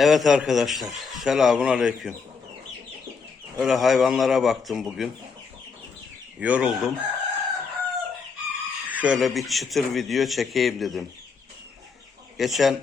Evet arkadaşlar, selamun aleyküm. Öyle hayvanlara baktım bugün. Yoruldum. Şöyle bir çıtır video çekeyim dedim. Geçen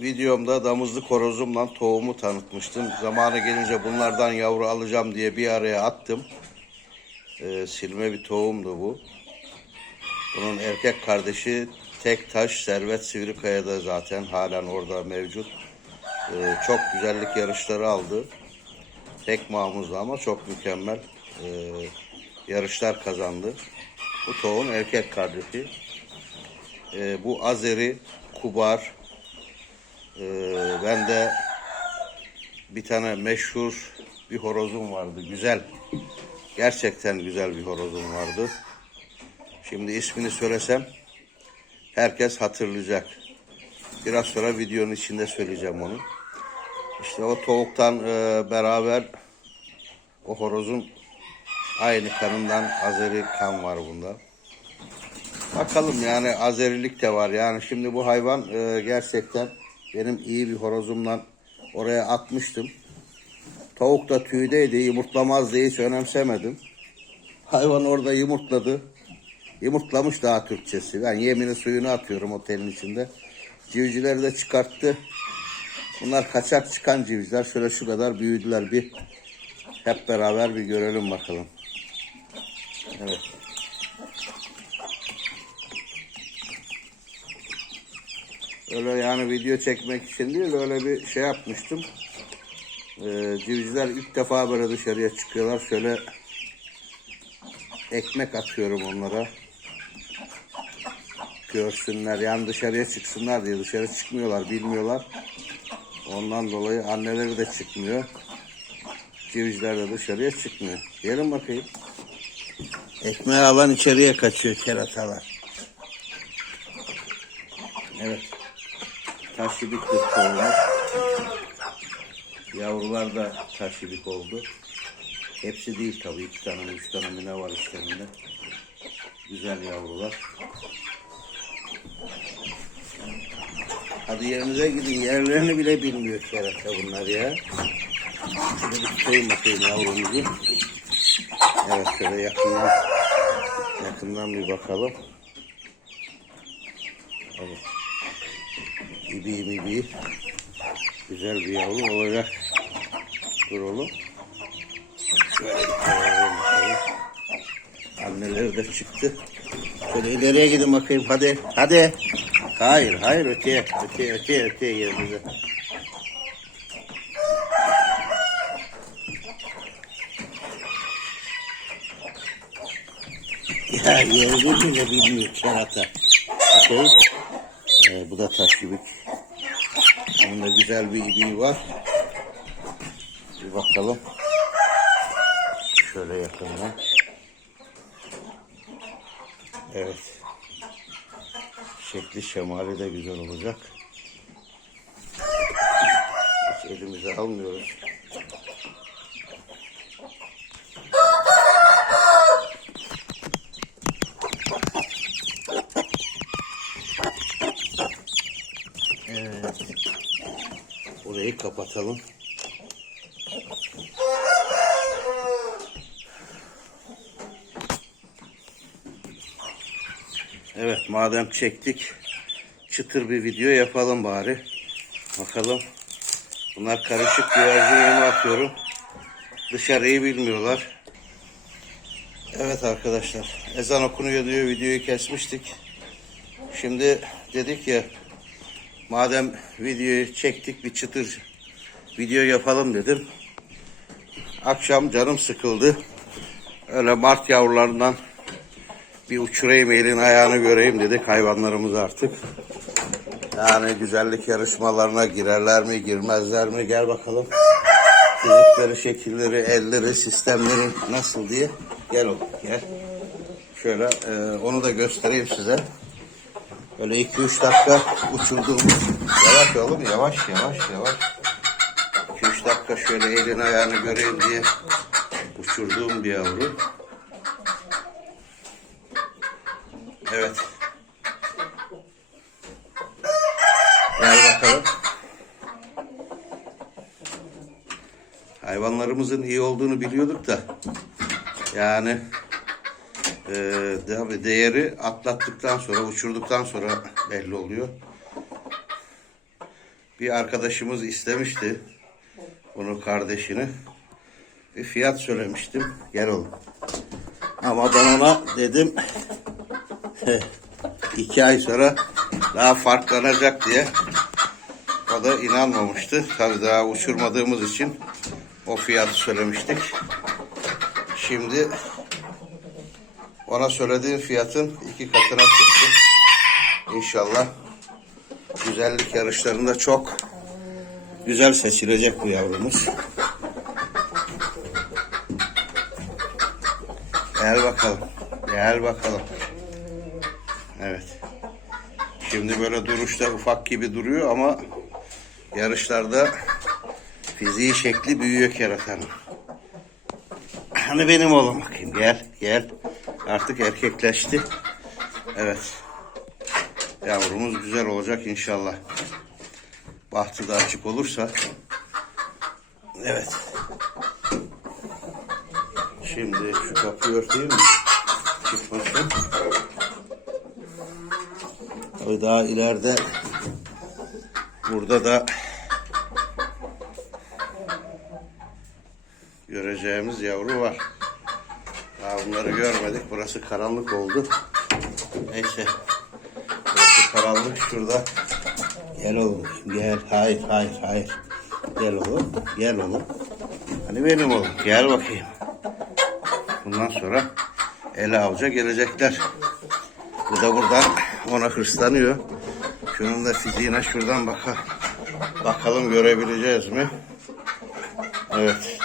videomda damızlık horozumla tohumu tanıtmıştım. Zamanı gelince bunlardan yavru alacağım diye bir araya attım. Ee, silme bir tohumdu bu. Bunun erkek kardeşi Tektaş Servet Sivrikaya'da zaten halen orada mevcut. Ee, çok güzellik yarışları aldı. Tek mamuzlu ama çok mükemmel ee, yarışlar kazandı. Bu tohum erkek kardeşi. Ee, bu Azeri, Kubar. Ee, ben de bir tane meşhur bir horozum vardı. Güzel. Gerçekten güzel bir horozum vardı. Şimdi ismini söylesem herkes hatırlayacak. Biraz sonra videonun içinde söyleyeceğim onu. İşte o tavuktan e, beraber o horozun aynı kanından Azeri kan var bunda. Bakalım yani Azerilik de var. Yani şimdi bu hayvan e, gerçekten benim iyi bir horozumdan oraya atmıştım. Tavuk da tüydeydi, yumurtlamaz diye hiç önemsemedim. Hayvan orada yumurtladı. Yumurtlamış daha Türkçesi. Ben yemini suyunu atıyorum otelin içinde. Civcivleri de çıkarttı. Bunlar kaçak çıkan civcivler. Şöyle şu kadar büyüdüler bir. Hep beraber bir görelim bakalım. Evet. Öyle yani video çekmek için değil öyle bir şey yapmıştım. Ee, civcivler ilk defa böyle dışarıya çıkıyorlar. Şöyle ekmek atıyorum onlara. Görsünler yani dışarıya çıksınlar diye dışarı çıkmıyorlar bilmiyorlar. Ondan dolayı anneleri de çıkmıyor. Civcivler de dışarıya çıkmıyor. Gelin bakayım. Ekmeği alan içeriye kaçıyor keratalar. Evet. Taşibik bir tohumu. Yavrular da taşibik oldu. Hepsi değil tabii. iki tane, üç tane mi ne var işlerinde. Güzel yavrular. Hadi yerinize gidin. Yerlerini bile bilmiyor kerata bunlar ya. Şöyle bir tutayım bakayım yavrumuzu. Evet şöyle yakından yakından bir bakalım. Evet. İbi ibi güzel bir yavru olacak. Dur oğlum. Şöyle. Anneleri de çıktı. Şöyle ileriye gidin bakayım hadi. Hadi. Hayır hayır öteye öteye öteye öteye yerimize. Ya yerini bile bilmiyor kerata. Bakayım. Ee, bu da taş gibi. Onun da güzel bir ibiği var. Bir bakalım. Şöyle yakından. Evet. Şekli şemali de güzel olacak. Hiç elimize almıyoruz. Evet. Burayı kapatalım. Evet madem çektik çıtır bir video yapalım bari. Bakalım. Bunlar karışık güvercin yemi atıyorum. Dışarıyı bilmiyorlar. Evet arkadaşlar ezan okunuyor diyor videoyu kesmiştik. Şimdi dedik ya madem videoyu çektik bir çıtır video yapalım dedim. Akşam canım sıkıldı. Öyle mart yavrularından bir uçurayım elin ayağını göreyim dedik hayvanlarımız artık. Yani güzellik yarışmalarına girerler mi girmezler mi gel bakalım. Fizikleri, şekilleri, elleri, sistemleri nasıl diye. Gel oğlum gel. Şöyle e, onu da göstereyim size. Böyle 2-3 dakika uçurduğumuz. Yavaş oğlum yavaş yavaş yavaş. 2-3 dakika şöyle elin ayağını göreyim diye uçurduğum bir yavru. Evet. Gel bakalım. Hayvanlarımızın iyi olduğunu biliyorduk da yani e, değeri atlattıktan sonra, uçurduktan sonra belli oluyor. Bir arkadaşımız istemişti bunu kardeşini. Bir fiyat söylemiştim. Gel oğlum. Ama ben ona dedim iki ay sonra daha farklanacak diye. O da inanmamıştı. Tabii daha uçurmadığımız için o fiyatı söylemiştik. Şimdi ona söylediğim fiyatın iki katına çıktı. İnşallah güzellik yarışlarında çok güzel seçilecek bu yavrumuz. Gel bakalım. Gel bakalım. Evet. Şimdi böyle duruşta ufak gibi duruyor ama yarışlarda fiziği şekli büyüyor keratanın. Hani benim oğlum bakayım gel gel. Artık erkekleşti. Evet. Yavrumuz güzel olacak inşallah. Bahtı da açık olursa. Evet. Şimdi şu kapıyı örteyim mi? Çıkmasın. Tabii daha ileride burada da göreceğimiz yavru var. Daha bunları görmedik. Burası karanlık oldu. Neyse. Burası karanlık. Şurada. Gel oğlum. Gel. Hayır, hayır, hayır. Gel oğlum. Gel oğlum. Hani benim oğlum. Gel bakayım. Bundan sonra ele avuca gelecekler. Bu da buradan ona hırslanıyor. Şunun da fiziğine şuradan baka, bakalım görebileceğiz mi? Evet.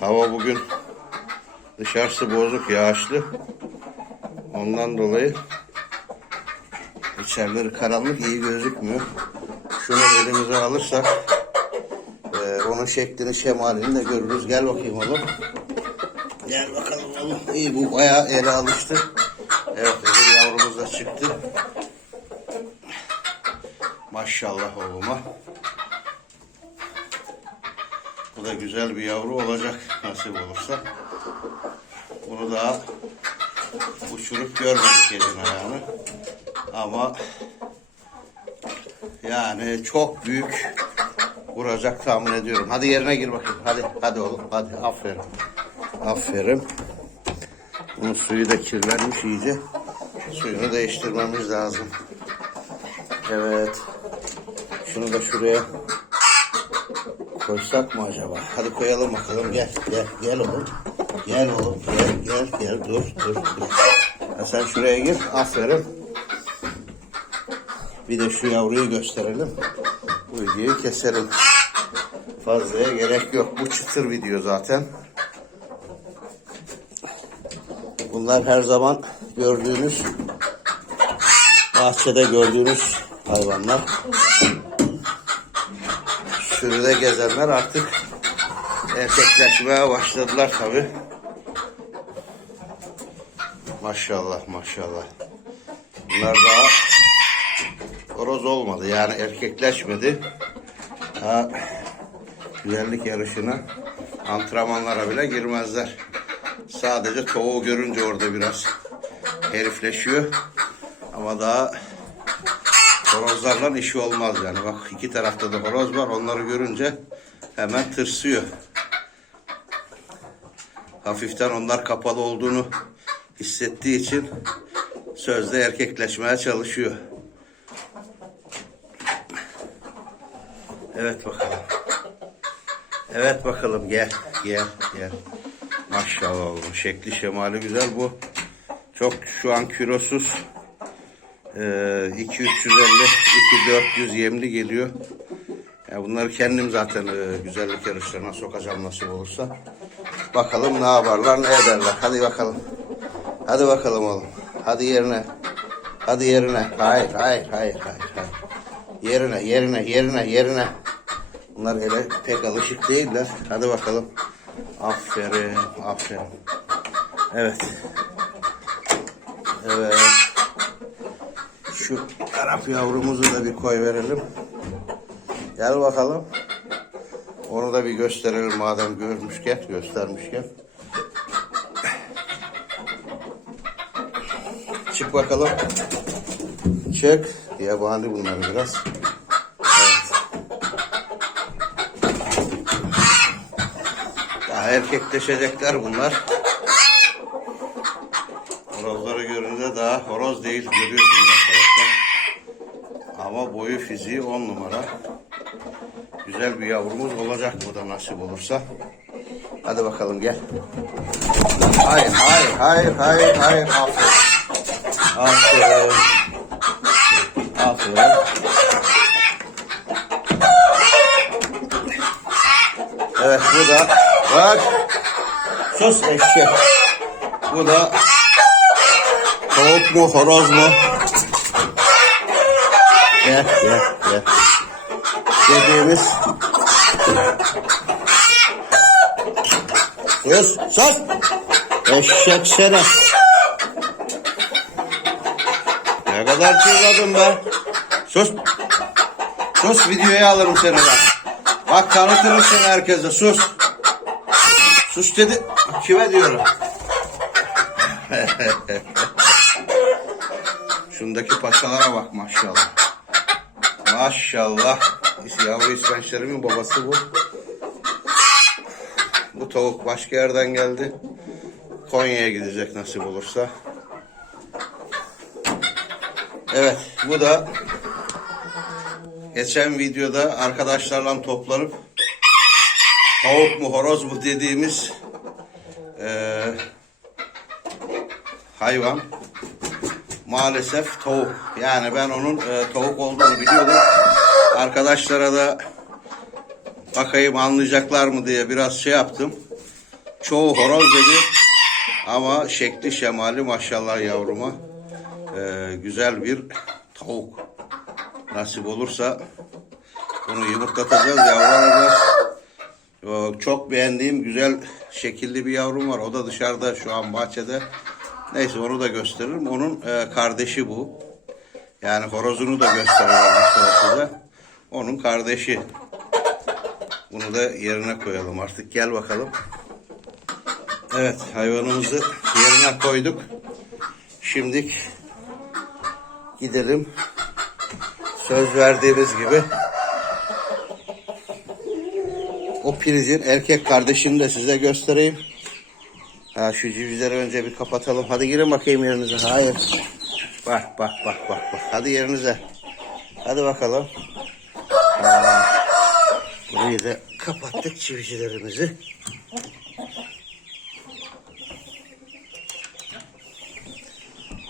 Hava bugün dışarısı bozuk, yağışlı. Ondan dolayı içerileri karanlık, iyi gözükmüyor. Şunu elimize alırsak e, onun şeklini, şemalini de görürüz. Gel bakayım oğlum. Gel bakalım oğlum. İyi bu bayağı ele alıştı. Evet öbür yavrumuz da çıktı. Maşallah oğluma. Bu da güzel bir yavru olacak nasip olursa. Bunu daha uçurup görmedik gelin ayağını. Ama yani çok büyük vuracak tahmin ediyorum. Hadi yerine gir bakayım. Hadi hadi oğlum hadi aferin. Aferin. Bunun suyu da kirlenmiş iyice. Suyunu değiştirmemiz lazım. Evet. Şunu da şuraya koysak mı acaba? Hadi koyalım bakalım. Gel, gel, gel oğlum. Gel oğlum, gel, gel, gel. Dur, dur, dur. Ha, sen şuraya gir. Aferin. Bir de şu yavruyu gösterelim. Bu videoyu keselim. Fazlaya gerek yok. Bu çıtır video zaten. Bunlar her zaman gördüğünüz bahçede gördüğünüz hayvanlar. Sürüde gezenler artık erkekleşmeye başladılar tabi. Maşallah maşallah. Bunlar daha horoz olmadı yani erkekleşmedi. Daha güzellik yarışına antrenmanlara bile girmezler. Sadece tavuğu görünce orada biraz herifleşiyor. Ama daha horozlarla işi olmaz yani. Bak iki tarafta da horoz var. Onları görünce hemen tırsıyor. Hafiften onlar kapalı olduğunu hissettiği için sözde erkekleşmeye çalışıyor. Evet bakalım. Evet bakalım gel gel gel. Maşallah oğlum şekli şemali güzel bu. Çok şu an kilosuz. Ee, 2 350 2 400 yemli geliyor. Ya bunları kendim zaten e, güzellik yarışlarına sokacağım nasip olursa. Bakalım ne yaparlar ne ederler. Hadi bakalım. Hadi bakalım oğlum. Hadi yerine. Hadi yerine. Hayır hayır hayır hayır. hayır. Yerine yerine yerine yerine. Bunlar hele pek alışık değiller. Hadi bakalım. Aferin, aferin. Evet. Evet. Şu Arap yavrumuzu da bir koy verelim. Gel bakalım. Onu da bir gösterelim madem görmüşken, göstermişken. Çık bakalım. Çık. Yabani bunlar biraz. Evet. Daha erkekleşecekler bunlar. Horozları görünce daha horoz değil görüyorsunuz. Ama boyu fiziği on numara. Güzel bir yavrumuz olacak bu da nasip olursa. Hadi bakalım gel. Hayır, hayır, hayır, hayır, hayır. Aferin. Aferin. Aferin. Evet bu da bak. Sus eşek. Bu da tavuk mu horoz mu? Gel gel gel. Dediğimiz Sus sus. Eşek seni. Ne kadar çığladın be. Sus. Sus videoya alırım seni ben. Bak tanıtırım herkese sus. Sus dedi. Kime diyorum? Şundaki paçalara bak maşallah. Maşallah. Yavru ispençlerimin babası bu. Bu tavuk başka yerden geldi. Konya'ya gidecek nasip olursa. Evet bu da geçen videoda arkadaşlarla toplanıp tavuk mu horoz mu dediğimiz eee, hayvan maalesef tavuk. Yani ben onun e, tavuk olduğunu biliyordum. Arkadaşlara da bakayım anlayacaklar mı diye biraz şey yaptım. Çoğu horoz dedi. Ama şekli şemali maşallah yavruma. e, güzel bir tavuk. Nasip olursa bunu yumurtlatacağız, yavrulayacağız. Çok beğendiğim güzel şekilli bir yavrum var. O da dışarıda şu an bahçede. Neyse onu da gösteririm. Onun e, kardeşi bu. Yani horozunu da gösteririm size. Onun kardeşi. Bunu da yerine koyalım artık. Gel bakalım. Evet hayvanımızı yerine koyduk. Şimdilik gidelim. Söz verdiğimiz gibi o prizin erkek kardeşini de size göstereyim. Ha şu civcivleri önce bir kapatalım. Hadi girin bakayım yerinize. Hayır. Bak bak bak bak bak. Hadi yerinize. Hadi bakalım. Ha, burayı da kapattık civcivlerimizi.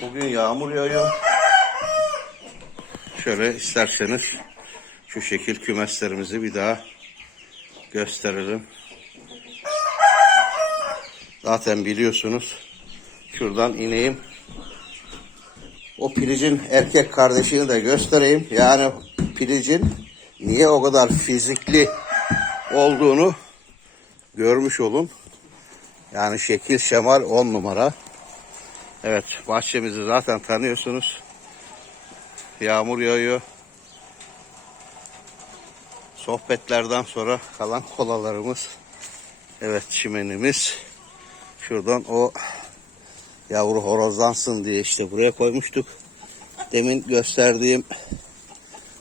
Bugün yağmur yağıyor. Şöyle isterseniz şu şekil kümeslerimizi bir daha gösterelim. Zaten biliyorsunuz. Şuradan ineyim. O pilicin erkek kardeşini de göstereyim. Yani pilicin niye o kadar fizikli olduğunu görmüş olun. Yani şekil şemal on numara. Evet bahçemizi zaten tanıyorsunuz. Yağmur yağıyor. Sohbetlerden sonra kalan kolalarımız. Evet çimenimiz. Şuradan o yavru horozlansın diye işte buraya koymuştuk. Demin gösterdiğim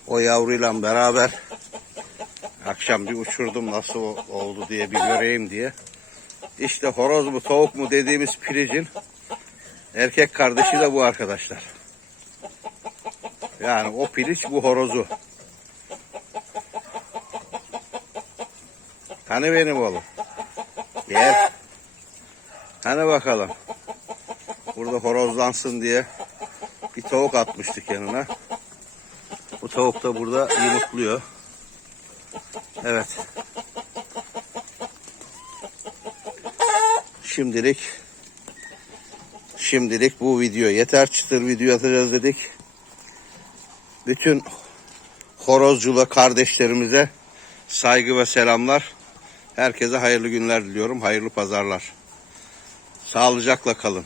o yavruyla beraber akşam bir uçurdum nasıl oldu diye bir göreyim diye. İşte horoz mu tavuk mu dediğimiz pilicin erkek kardeşi de bu arkadaşlar. Yani o piliç bu horozu. Hani benim oğlum? Gel. Hani bakalım. Burada horozlansın diye bir tavuk atmıştık yanına. Bu tavuk da burada yumurtluyor. Evet. Şimdilik şimdilik bu video yeter. Çıtır video atacağız dedik. Bütün horozcula kardeşlerimize saygı ve selamlar. Herkese hayırlı günler diliyorum. Hayırlı pazarlar. Sağlıcakla kalın.